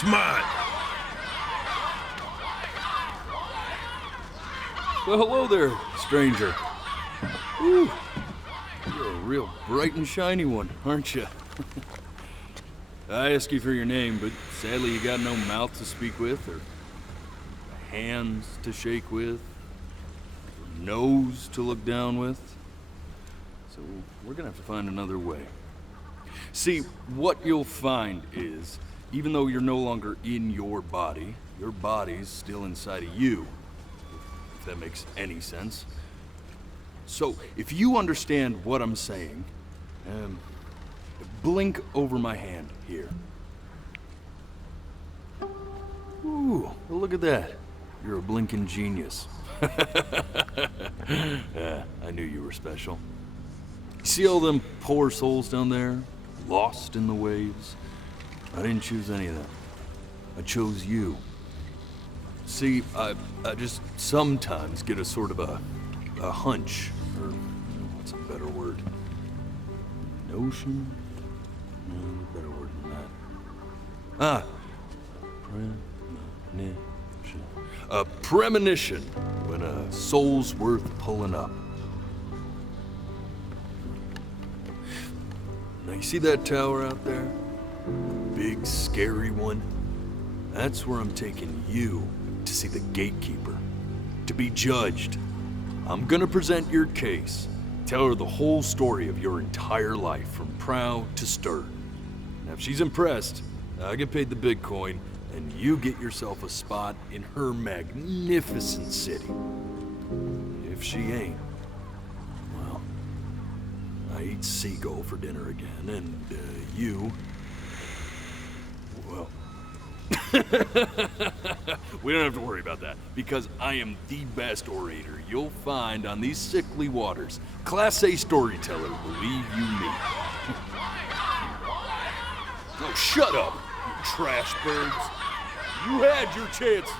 It's mine. Well, hello there, stranger. Ooh, you're a real bright and shiny one, aren't you? I asked you for your name, but sadly you got no mouth to speak with, or hands to shake with, or nose to look down with. So we're gonna have to find another way. See, what you'll find is, even though you're no longer in your body's still inside of you, if that makes any sense. So, if you understand what I'm saying, blink over my hand here. Ooh, well, look at that. You're a blinking genius. Yeah, I knew you were special. See all them poor souls down there, lost in the waves? I didn't choose any of them. I chose you. See, I just sometimes get a sort of a hunch, or what's a better word? Notion? No, better word than that. Premonition. A premonition when a soul's worth pulling up. Now you see that tower out there? Big, scary one? That's where I'm taking you to see the gatekeeper, to be judged. I'm gonna present your case, tell her the whole story of your entire life, from prow to stern. Now if she's impressed, I get paid the big coin, and you get yourself a spot in her magnificent city. If she ain't, well, I eat seagull for dinner again, and you, well, we don't have to worry about that, because I am the best orator you'll find on these sickly waters. Class A storyteller, believe you me. Oh, shut up, you trash birds. You had your chances.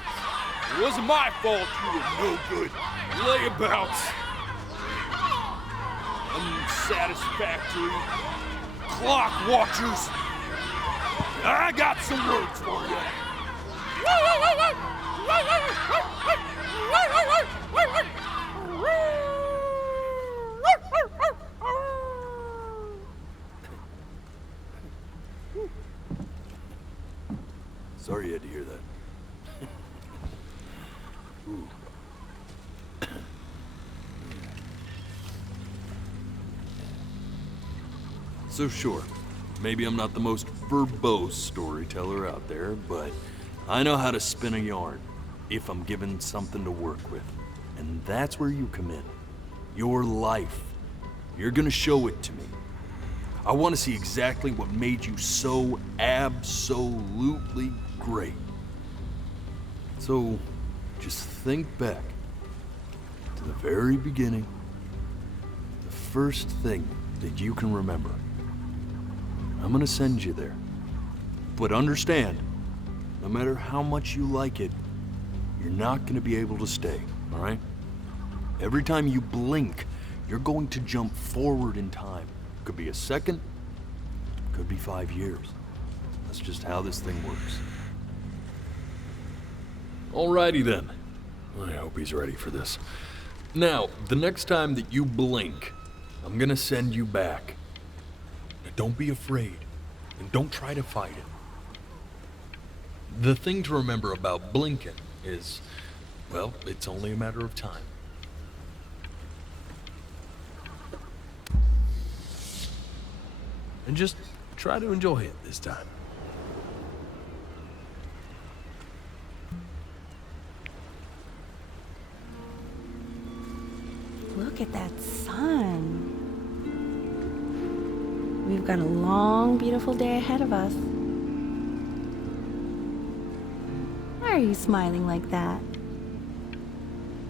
It wasn't my fault you were no good. Layabouts. Unsatisfactory. Clock watchers. I got some words for you. Sorry you had to hear that. Ooh. So sure, maybe I'm not the most verbose storyteller out there, but I know how to spin a yarn if I'm given something to work with. And that's where you come in. Your life. You're gonna show it to me. I want to see exactly what made you so absolutely great. So, just think back to the very beginning, the first thing that you can remember. I'm gonna send you there. But understand, no matter how much you like it, you're not gonna be able to stay, all right? Every time you blink, you're going to jump forward in time. Could be a second, could be 5 years. That's just how this thing works. Alrighty then. I hope he's ready for this. Now, the next time that you blink, I'm gonna send you back. Now, don't be afraid, and don't try to fight it. The thing to remember about blinking is, well, it's only a matter of time. And just try to enjoy it this time. Look at that sun. We've got a long, beautiful day ahead of us. Why are you smiling like that?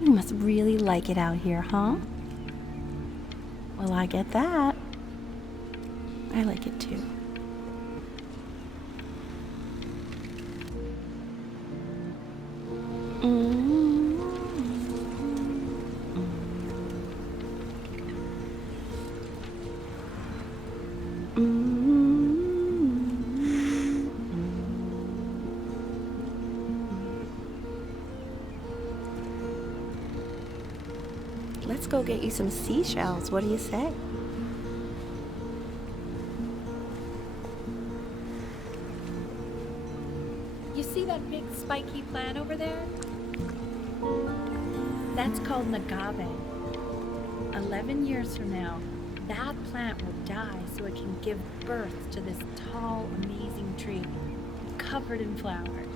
You must really like it out here, huh? Well, I get that. I like it too. let's go get you some seashells. What do you say? You see that big spiky plant over there? That's called agave. 11 years from now, that plant will die so it can give birth to this tall, amazing tree, covered in flowers.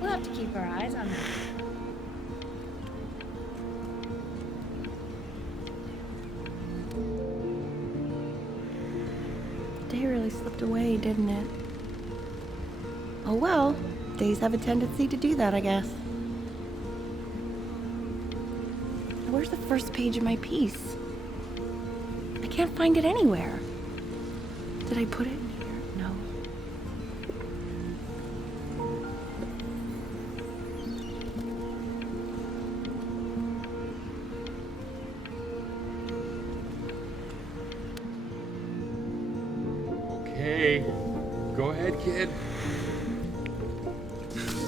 We'll have to keep our eyes on that. The day really slipped away, didn't it? Oh well, days have a tendency to do that, I guess. Where's the first page of my piece? I can't find it anywhere. Did I put it in here? No. Okay, go ahead, kid.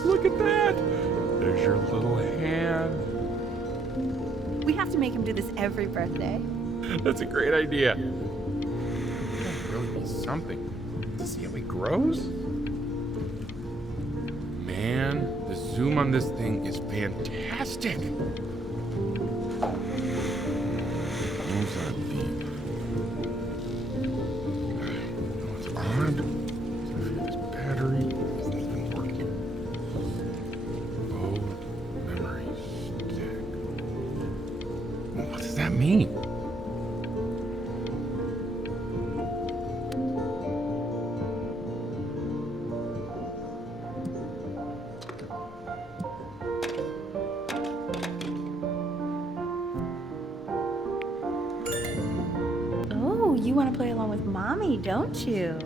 Look at that! There's your little hand. We have to make him do this every birthday. That's a great idea. That'd really be something to see how he grows. Man, the zoom on this thing is fantastic. Where's that lead? Oh, it's on. So I feel this battery isn't even working. Oh, memory stick. What does that mean? Oh, you want to play along with Mommy, don't you?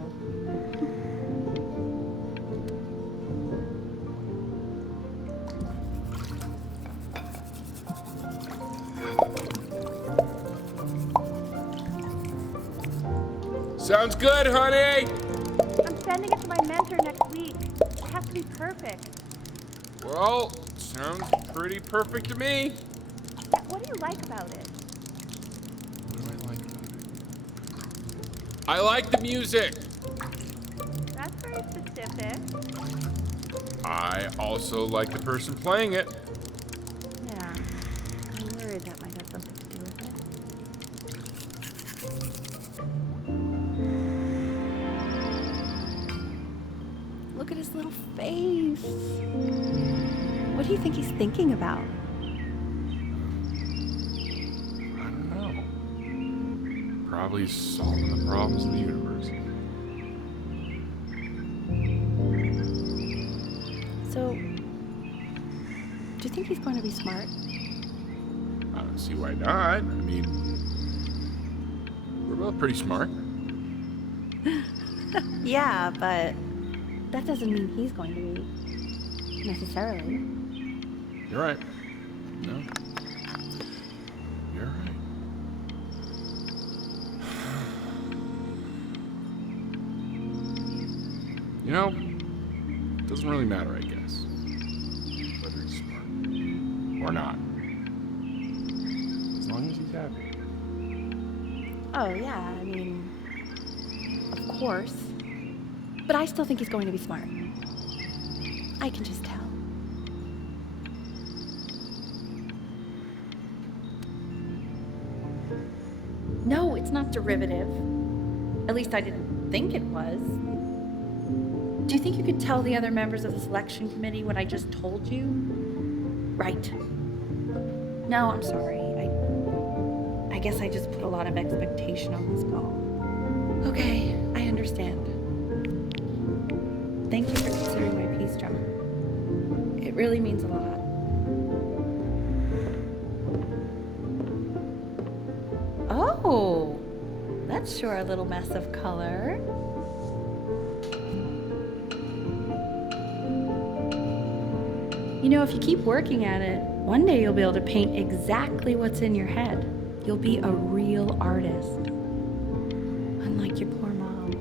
Sounds good, honey! I'm sending it to my mentor next week. It has to be perfect. Well, sounds pretty perfect to me. What do you like about it? What do I like about it? I like the music. That's very specific. I also like the person playing it. Yeah, I'm worried that might have something to do with it. Look at his little face. What do you think he's thinking about? I don't know. Probably solving the problems of the universe. So, do you think he's going to be smart? I don't see why not. I mean, we're both pretty smart. Yeah, but that doesn't mean he's going to be, necessarily. You're right. No. You're right. You know, it doesn't really matter, I guess, whether he's smart or not. As long as he's happy. Oh, yeah, I mean, of course. But I still think he's going to be smart. I can just tell. No, it's not derivative. At least I didn't think it was. Do you think you could tell the other members of the selection committee what I just told you? Right. No, I'm sorry. I guess I just put a lot of expectation on this call. Okay, I understand. Thank you for considering my piece, John. It really means a lot. Oh, that's sure a little mess of color. You know, if you keep working at it, one day you'll be able to paint exactly what's in your head. You'll be a real artist. Unlike your poor mom.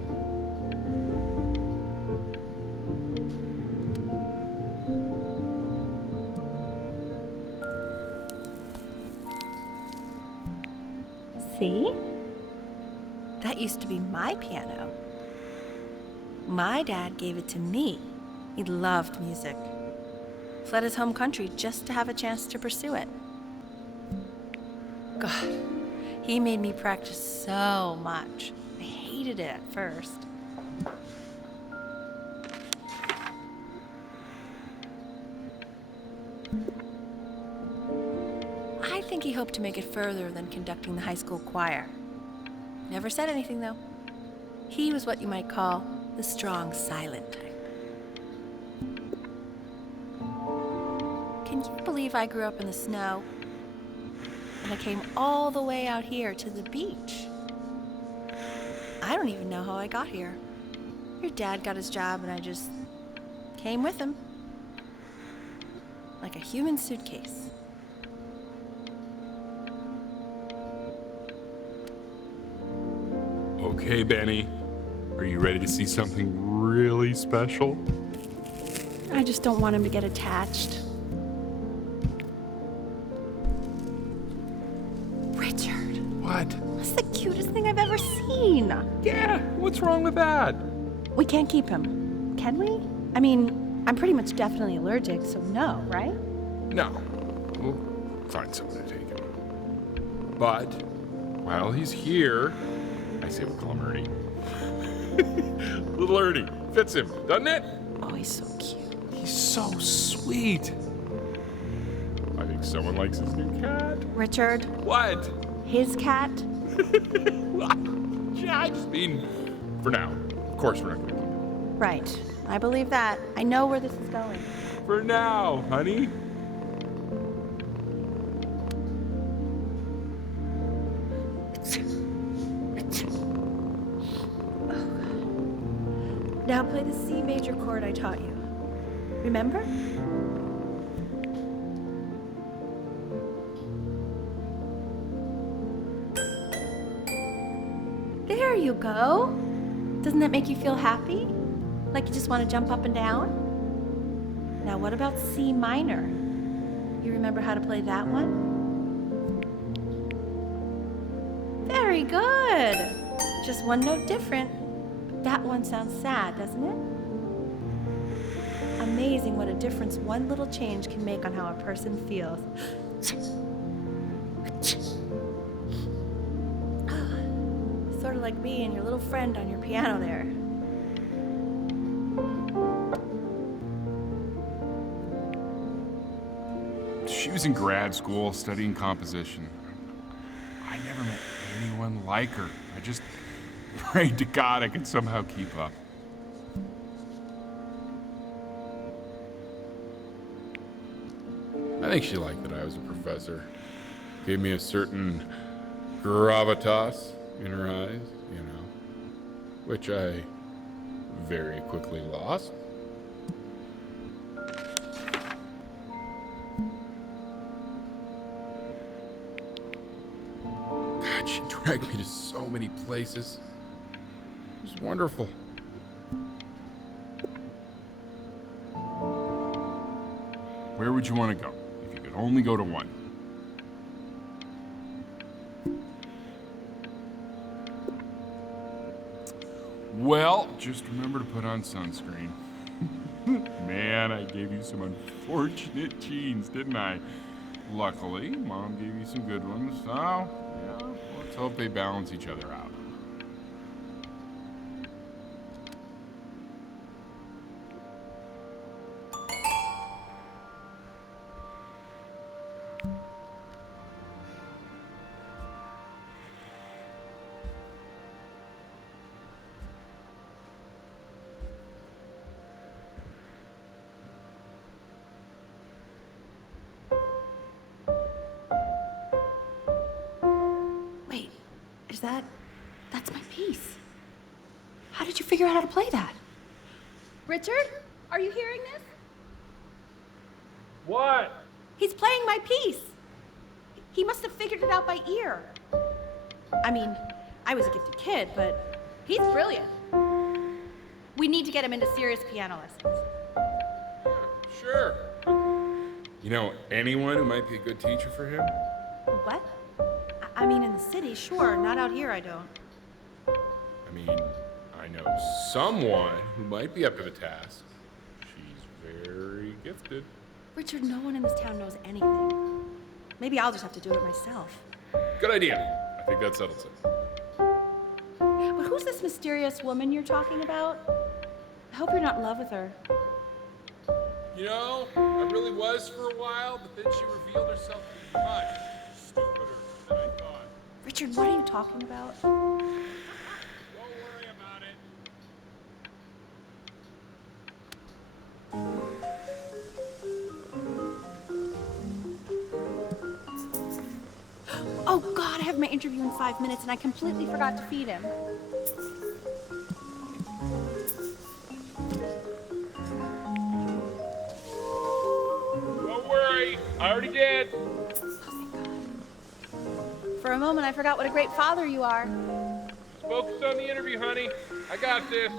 See? That used to be my piano. My dad gave it to me. He loved music. Fled his home country just to have a chance to pursue it. God, he made me practice so much. I hated it at first. I think he hoped to make it further than conducting the high school choir. Never said anything, though. He was what you might call the strong, silent type. Can you believe I grew up in the snow? And I came all the way out here to the beach. I don't even know how I got here. Your dad got his job and I just came with him. Like a human suitcase. Okay, Benny. Are you ready to see something really special? I just don't want him to get attached. Richard. What? That's the cutest thing I've ever seen. Yeah, what's wrong with that? We can't keep him, can we? I mean, I'm pretty much definitely allergic, so no, right? No. We'll find someone to take him. But, while he's here, I say we call him Ernie. Little Ernie. Fits him, doesn't it? Oh, he's so cute. He's so sweet. I think someone likes his new cat. Richard, What? his cat? Yeah, I just mean, for now. Of course we're not going to keep him. Right. I believe that. I know where this is going. For now, honey. Now play the C major chord I taught you. Remember? There you go. Doesn't that make you feel happy? Like you just want to jump up and down? Now what about C minor? You remember how to play that one? Very good. Just one note different. But that one sounds sad, doesn't it? Amazing what a difference one little change can make on how a person feels. Sort of like me and your little friend on your piano there. She was in grad school studying composition. I never met anyone like her. I just prayed to God I could somehow keep up. I think she liked that I was a professor. Gave me a certain gravitas in her eyes, you know, which I very quickly lost. God, she dragged me to so many places. It was wonderful. Where would you want to go if you could only go to one? Well, just remember to put on sunscreen. Man, I gave you some unfortunate genes, didn't I? Luckily, Mom gave you some good ones. So, yeah, let's hope they balance each other out. Wait, that's my piece. How did you figure out how to play that? Richard, are you hearing this? What? He's playing my piece. He must have figured it out by ear. I mean, I was a gifted kid, but he's brilliant. We need to get him into serious piano lessons. Sure. You know anyone who might be a good teacher for him? What? I mean, in the city, sure. Not out here, I don't. I mean, I know someone who might be up to the task. She's very gifted. Richard, no one in this town knows anything. Maybe I'll just have to do it myself. Good idea. I think that settles it. But who's this mysterious woman you're talking about? I hope you're not in love with her. You know, I really was for a while, but then she revealed herself to be much stupider than I thought. Richard, what are you talking about? Don't worry about it. Oh God, I have my interview in 5 minutes and I completely forgot to feed him. Don't worry, I already did. Oh, thank God. For a moment, I forgot what a great father you are. Just focus on the interview, honey. I got this.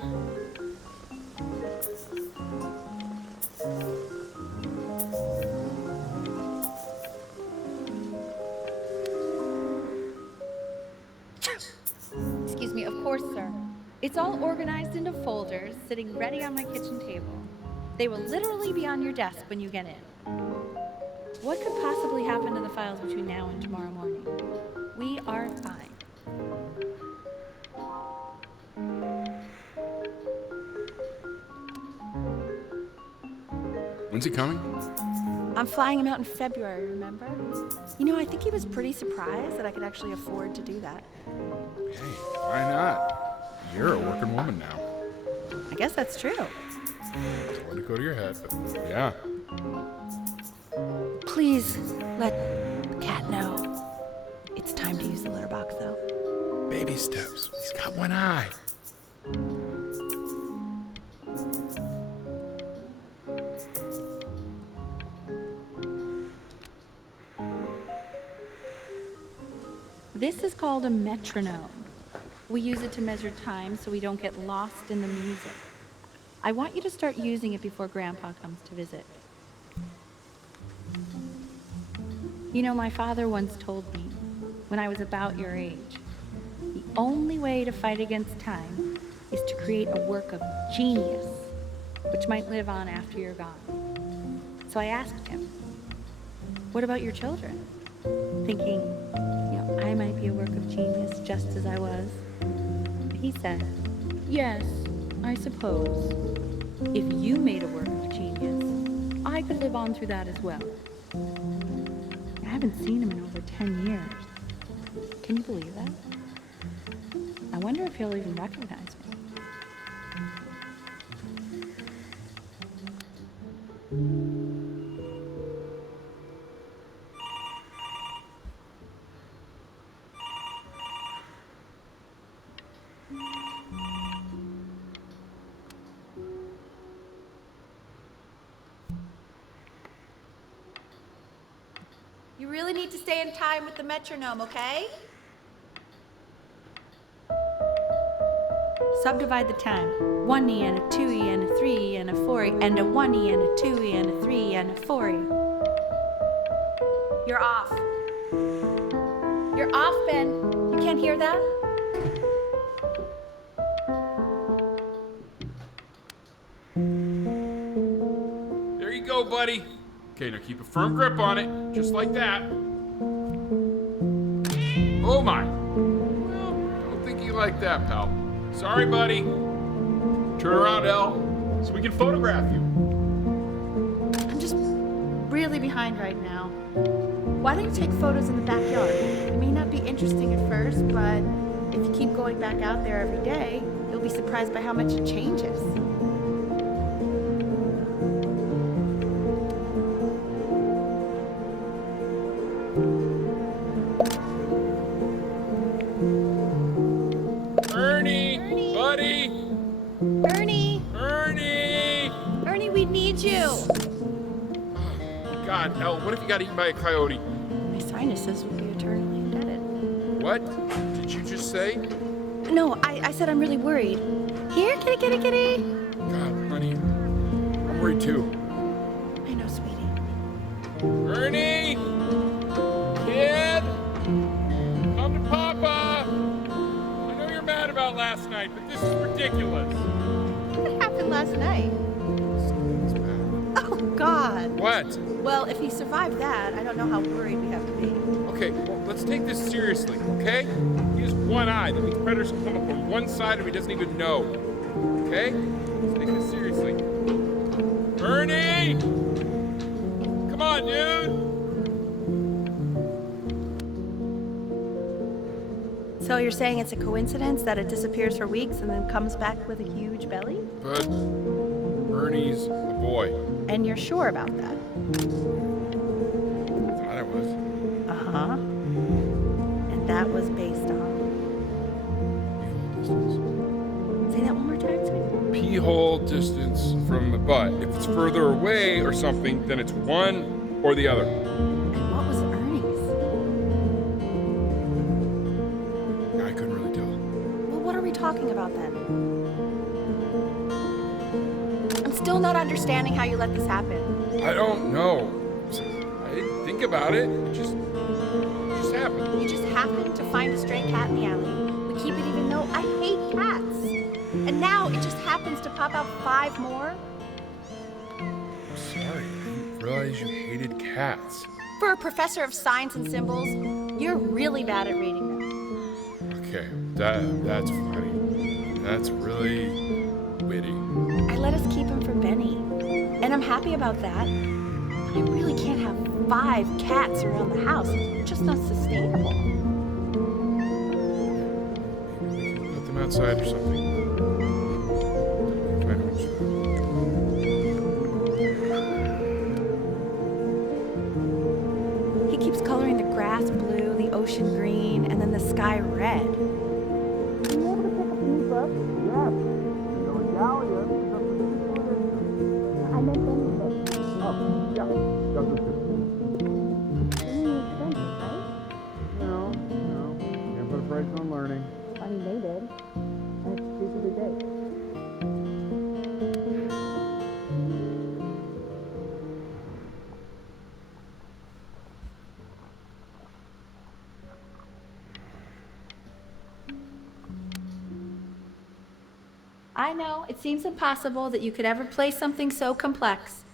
Excuse me, of course, sir. It's all organized into folders, sitting ready on my kitchen table. They will literally be on your desk when you get in. What could possibly happen to the files between now and tomorrow morning? We are fine. When's he coming? I'm flying him out in February, remember? You know, I think he was pretty surprised that I could actually afford to do that. Hey, why not? You're a working woman now. I guess that's true. Don't let it go to your head, but yeah. Please let the cat know. It's time to use the litter box, though. Baby steps. He's got one eye. This is called a metronome. We use it to measure time so we don't get lost in the music. I want you to start using it before Grandpa comes to visit. You know, my father once told me, when I was about your age, the only way to fight against time is to create a work of genius, which might live on after you're gone. So I asked him, what about your children? Thinking, I might be a work of genius just as I was. He said, yes, I suppose. If you made a work of genius, I could live on through that as well. I haven't seen him in over 10 years. Can you believe that? I wonder if he'll even recognize me. You really need to stay in time with the metronome, okay? Subdivide the time. 1E and a 2E and a 3E and a 4E and a 1E and a 2E and a 3E and a 4E. You're off. You're off, Ben. You can't hear that? There you go, buddy. Okay, now keep a firm grip on it, just like that. Oh my. Well, don't think you like that, pal. Sorry, buddy. Turn around, Elle, so we can photograph you. I'm just really behind right now. Why don't you take photos in the backyard? It may not be interesting at first, but if you keep going back out there every day, you'll be surprised by how much it changes. God, Elle, what if you got eaten by a coyote? My sinuses will be eternally indebted. What? Did you just say? No, I said I'm really worried. Here, kitty, kitty, kitty. God, honey, I'm worried too. I know, sweetie. Ernie! Kid! Come fine, but this is ridiculous. What happened last night? Oh, God. What? Well, if he survived that, I don't know how worried we have to be. Okay, well, let's take this seriously, okay? He has one eye. That means predators can come up from one side and he doesn't even know. Okay? Let's take this seriously. Ernie! Come on, dude! So you're saying it's a coincidence that it disappears for weeks and then comes back with a huge belly? But Ernie's a boy. And you're sure about that? I thought I was. Uh-huh. And that was based on... Pee-hole distance. Say that one more time, sweetie. Pee-hole distance from the butt. If it's further away or something, then it's one or the other. And what was Ernie's? I couldn't really tell. Well, what are we talking about then? I'm still not understanding how you let this happen. I don't know. I didn't think about it. It just happened. You just happened to find a stray cat in the alley. We keep it even though I hate cats. And now it just happens to pop out 5 more? Sorry, I didn't realize you hated cats. For a professor of signs and symbols, you're really bad at reading them. Okay, that's funny. That's really witty. I let us keep him for Benny. And I'm happy about that. But I really can't have 5 cats around the house. It's just not sustainable. Maybe we can put them outside or something. Find a home spot. He keeps coloring the grass blue, the ocean green, and then the sky red. Are you able to pick up a new book? Yes. I meant Benny's book. Oh, yeah. Got this. Benny expensive, right? No. Can't put a price on learning. I mean, they did. And it's stupidly big. I know, it seems impossible that you could ever play something so complex.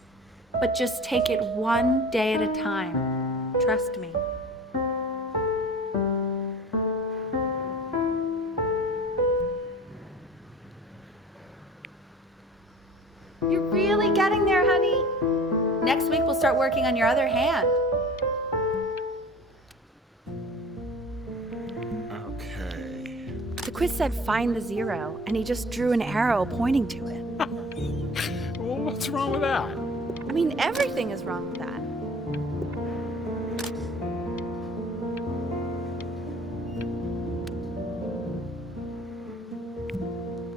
But just take it one day at a time. Trust me. You're really getting there, honey. Next week we'll start working on your other hand. Okay. The quiz said find the 0, and he just drew an arrow pointing to it. Well, what's wrong with that? I mean, everything is wrong with that.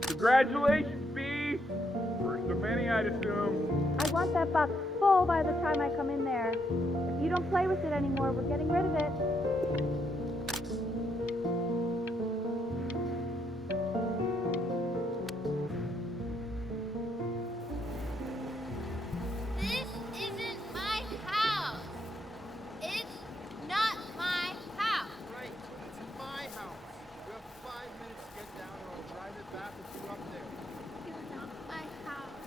Congratulations, B! First of many, I'd assume. I want that box full by the time I come in there. If you don't play with it anymore, we're getting rid of it. This isn't my house. It's not my house. Right, it's my house. You have 5 minutes to get down or I'll drive it back with you up there. You're not my house.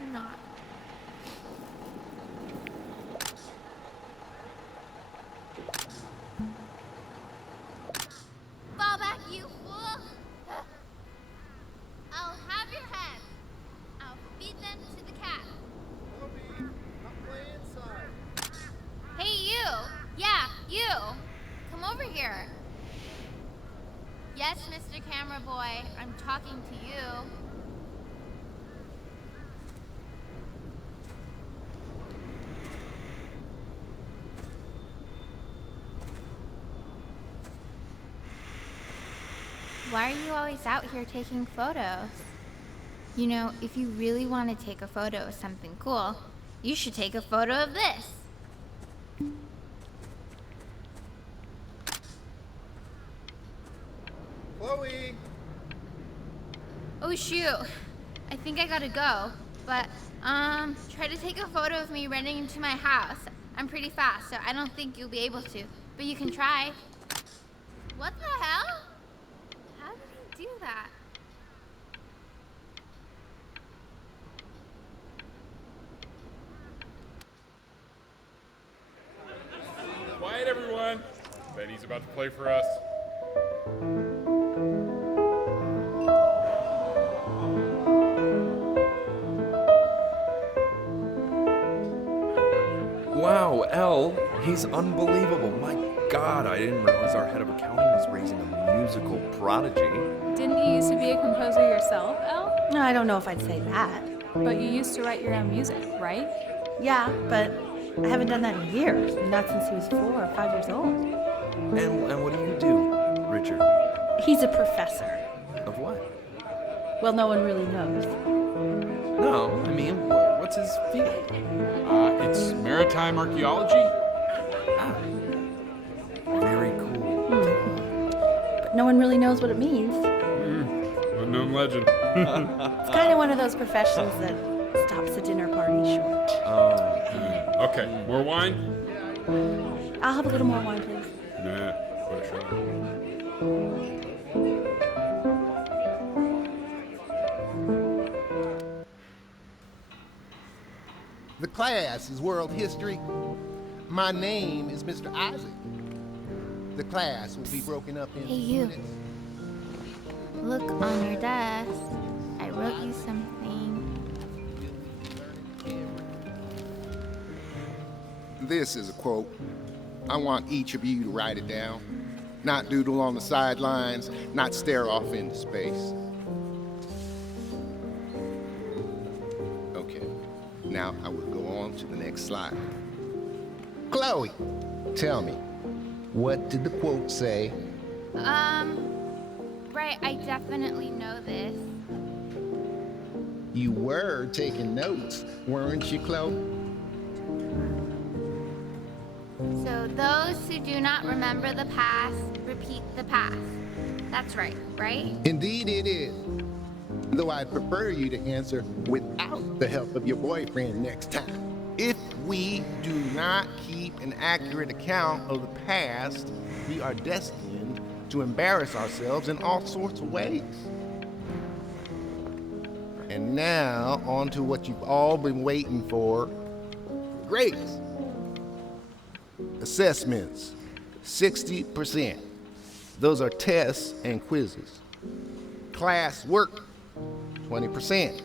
You're not. Fall back, you fool. I'll have your hands. I'll feed them to the cat. Chloe, come play inside. Hey, you! Yeah, you! Come over here. Yes, Mr. Camera Boy, I'm talking to you. Why are you always out here taking photos? You know, if you really want to take a photo of something cool, you should take a photo of this. Chloe! Oh shoot, I think I gotta go. But, try to take a photo of me running into my house. I'm pretty fast, so I don't think you'll be able to. But you can try. What the hell? How did he do that? Betty's about to play for us. Wow, Elle, he's unbelievable. My God, I didn't realize our head of accounting was raising a musical prodigy. Didn't you used to be a composer yourself, Elle? No, I don't know if I'd say that. But you used to write your own music, right? Yeah, but I haven't done that in years. Not since he was 4 or 5 years old. And what do you do, Richard? He's a professor. Of what? Well, no one really knows. No, I mean, what's his field? It's maritime archaeology. Ah, very cool. But no one really knows what it means. Unknown legend. It's kind of one of those professions that stops a dinner party short. Okay, more wine? I'll have a little more wine, please. Nah, what a shot. The class is world history. My name is Mr. Isaac. The class will be broken up into Hey, you. units. Look on your desk. I wrote you something. This is a quote. I want each of you to write it down. Not doodle on the sidelines, not stare off into space. Okay, now I will go on to the next slide. Chloe, tell me, what did the quote say? Right, I definitely know this. You were taking notes, weren't you, Chloe? So those who do not remember the past, repeat the past. That's right, right? Indeed it is. Though I'd prefer you to answer without the help of your boyfriend next time. If we do not keep an accurate account of the past, we are destined to embarrass ourselves in all sorts of ways. And now, on to what you've all been waiting for. Grades. Assessments, 60%. Those are tests and quizzes. Class work, 20%.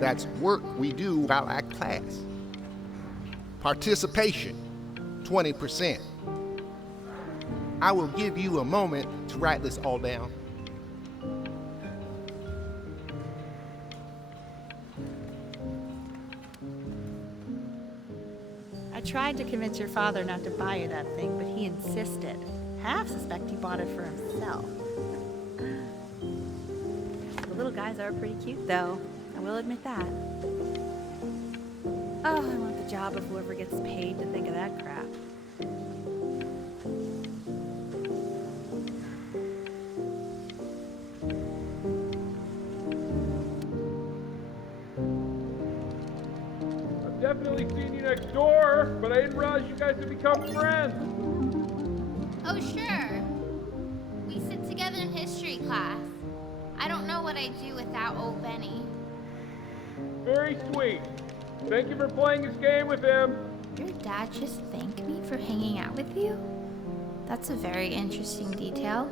That's work we do while at class. Participation, 20%. I will give you a moment to write this all down. I tried to convince your father not to buy you that thing, but he insisted. Half suspect he bought it for himself. The little guys are pretty cute, though. I will admit that. Oh, I want the job of whoever gets paid to think of that crap. I've definitely seen you next door, but I didn't realize you guys had become friends. Oh, sure. We sit together in history class. I don't know what I'd do without old Benny. Very sweet. Thank you for playing this game with him. Your dad just thanked me for hanging out with you? That's a very interesting detail.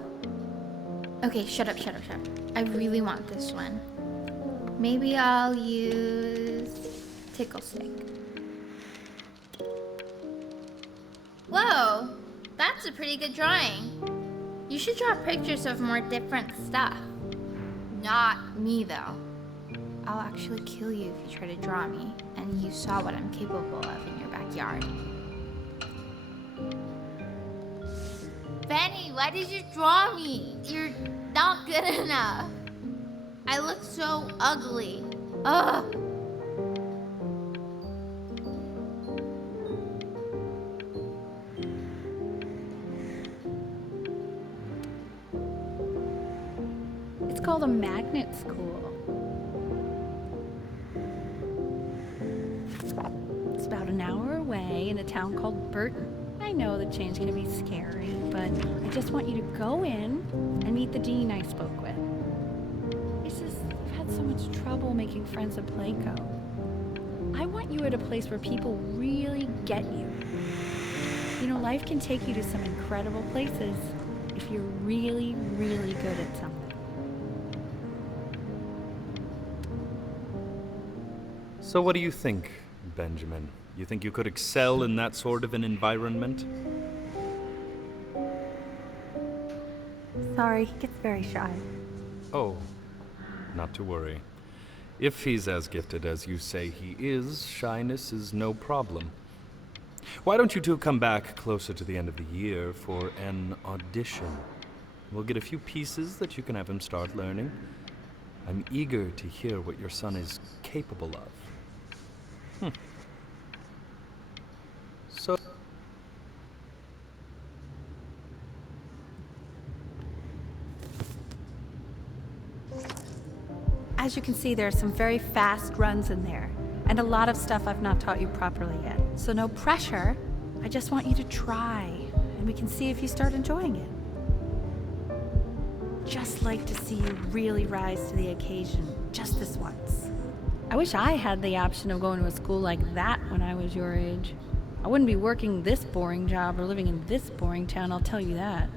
Okay, shut up. I really want this one. Maybe I'll use tickle stick. Whoa, that's a pretty good drawing. You should draw pictures of more different stuff. Not me, though. I'll actually kill you if you try to draw me, and you saw what I'm capable of in your backyard. Benny, why did you draw me? You're not good enough. I look so ugly. Ugh. It's called a magnet school. It's about an hour away in a town called Burton. I know the change can be scary, but I just want you to go in and meet the dean I spoke with. It's just, I've had so much trouble making friends at Playco. I want you at a place where people really get you. You know, life can take you to some incredible places if you're really, really good at something. So what do you think, Benjamin? You think you could excel in that sort of an environment? Sorry, he gets very shy. Oh, not to worry. If he's as gifted as you say he is, shyness is no problem. Why don't you two come back closer to the end of the year for an audition? We'll get a few pieces that you can have him start learning. I'm eager to hear what your son is capable of. So... As you can see, there are some very fast runs in there, and a lot of stuff I've not taught you properly yet. So no pressure. I just want you to try, and we can see if you start enjoying it. Just like to see you really rise to the occasion, just this once. I wish I had the option of going to a school like that when I was your age. I wouldn't be working this boring job or living in this boring town, I'll tell you that.